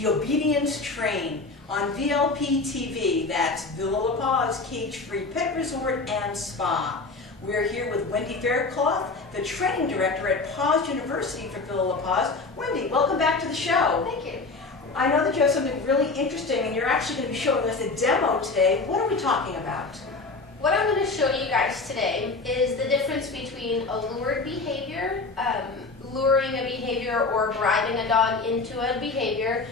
The Obedience Train on VLP TV. That's Villa La Paz Cage-Free Pet Resort and Spa. We're here with Wendi Faircloth, the training director at Paws University for Villa La Paz. Wendi, welcome back to the show. Thank you. I know that you have something really interesting and you're actually going to be showing us a demo today. What are we talking about? What I'm going to show you guys today is the difference between a lured behavior, luring a behavior or bribing a dog into a behavior,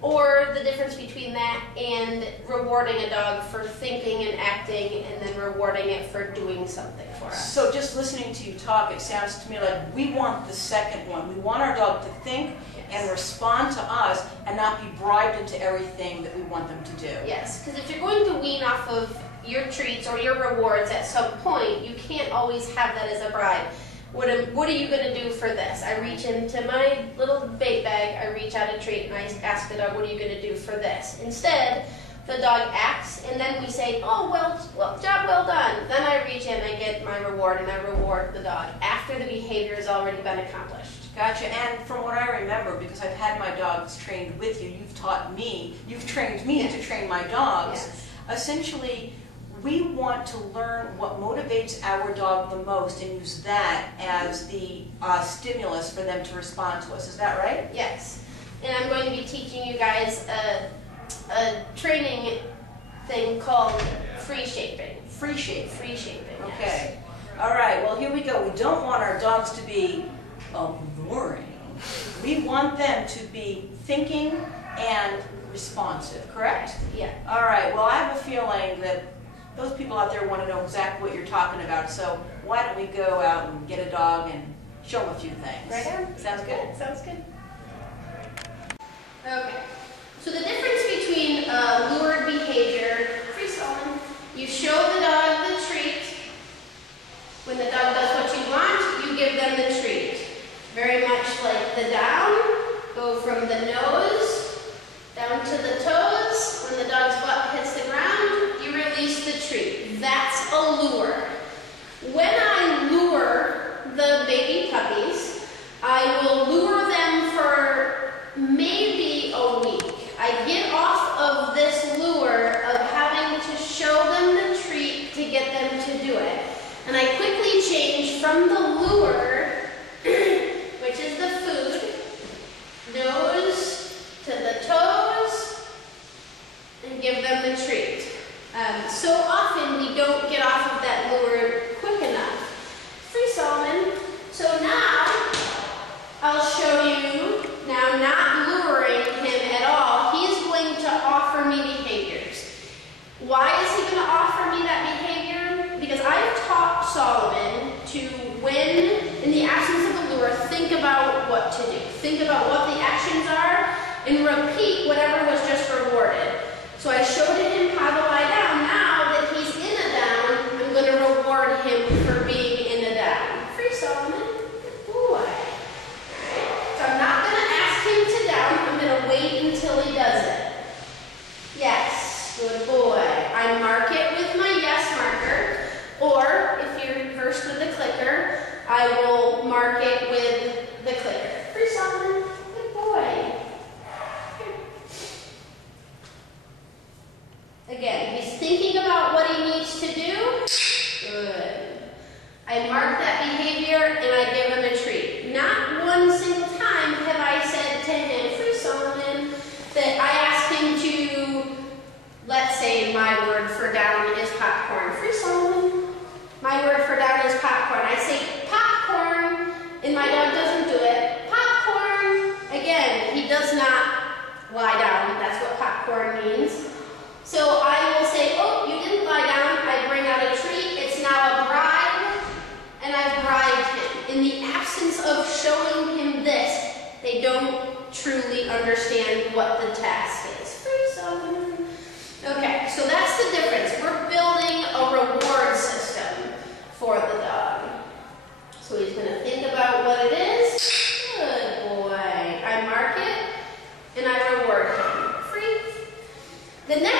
or the difference between that and rewarding a dog for thinking and acting and then rewarding it for doing something for us. So just listening to you talk, it sounds to me like we want the second one. We want our dog to think and respond to us and not be bribed into everything that we want them to do. Yes, because if you're going to wean off of your treats or your rewards at some point, you can't always have that as a bribe. What are you going to do for this? I reach into my little bait bag, I reach out a treat, and I ask the dog, what are you going to do for this? Instead, the dog acts, and then we say, oh, well, job well done. Then I reach in, I get my reward, and I reward the dog after the behavior has already been accomplished. Gotcha. And from what I remember, because I've had my dogs trained with you, you've taught me, you've trained me to train my dogs. Yes. Essentially, we want to learn what motivates our dog the most and use that as the stimulus for them to respond to us. Is that right? Yes. And I'm going to be teaching you guys a training thing called free shaping. Free shaping. Free shaping, Okay. yes. All right. Well, here we go. We don't want our dogs to be alluring. We want them to be thinking and responsive, correct? Yeah. All right. Well, I have a feeling that those people out there want to know exactly what you're talking about, so why don't we go out and get a dog and show them a few things. Right on. Sounds good? Sounds good. Okay. So the difference between lured behavior, free Solomon, you show the dog the treat. When the dog does what you want, you give them the treat. Very much like the down, go from the nose down to the toes. When the dog's butt hits the ground, you release the treat. That's a lure. When I lure the baby puppies, I will lure them for maybe a week. I get off of this lure of having to show them the treat to get them to do it. And I quickly change from the lure, which is the food, nose to the toes, and give them the treat. So often we don't get off of that lure quick enough. Free Solomon. So now I'll show you, now not luring him at all, he's going to offer me behaviors. Why is he going to offer me that behavior? Because I've taught Solomon to, when in the absence of a lure, think about what to do. Think about what the actions are and repeat whatever was just rewarded. So I showed him how to lie down. Now that he's in a down, I'm going to reward him for being in a down. Free Solomon. Good boy. Alright. So I'm not going to ask him to down. I'm going to wait until he does it. Yes. Good boy. I mark it with my yes marker. Or if you're versed with the clicker, I will mark it with the clicker. Free Solomon. Good boy. Again, he's thinking about what he needs to do. Good. I mark that behavior and I give him a treat. Not one single time have I said to him, Free Solomon, that I ask him to, let's say my word for down is popcorn. Free Solomon. My word for down is popcorn. I say popcorn and my dog doesn't do it. Popcorn. Again, he does not lie down. That's what popcorn means. So I will say, oh, you didn't lie down. I bring out a treat. It's now a bribe, and I've bribed him. In the absence of showing him this, they don't truly understand what the task is. Free Solomon. Okay, so that's the difference. We're building a reward system for the dog. So he's going to think about what it is. Good boy. I mark it, and I reward him. Free. The next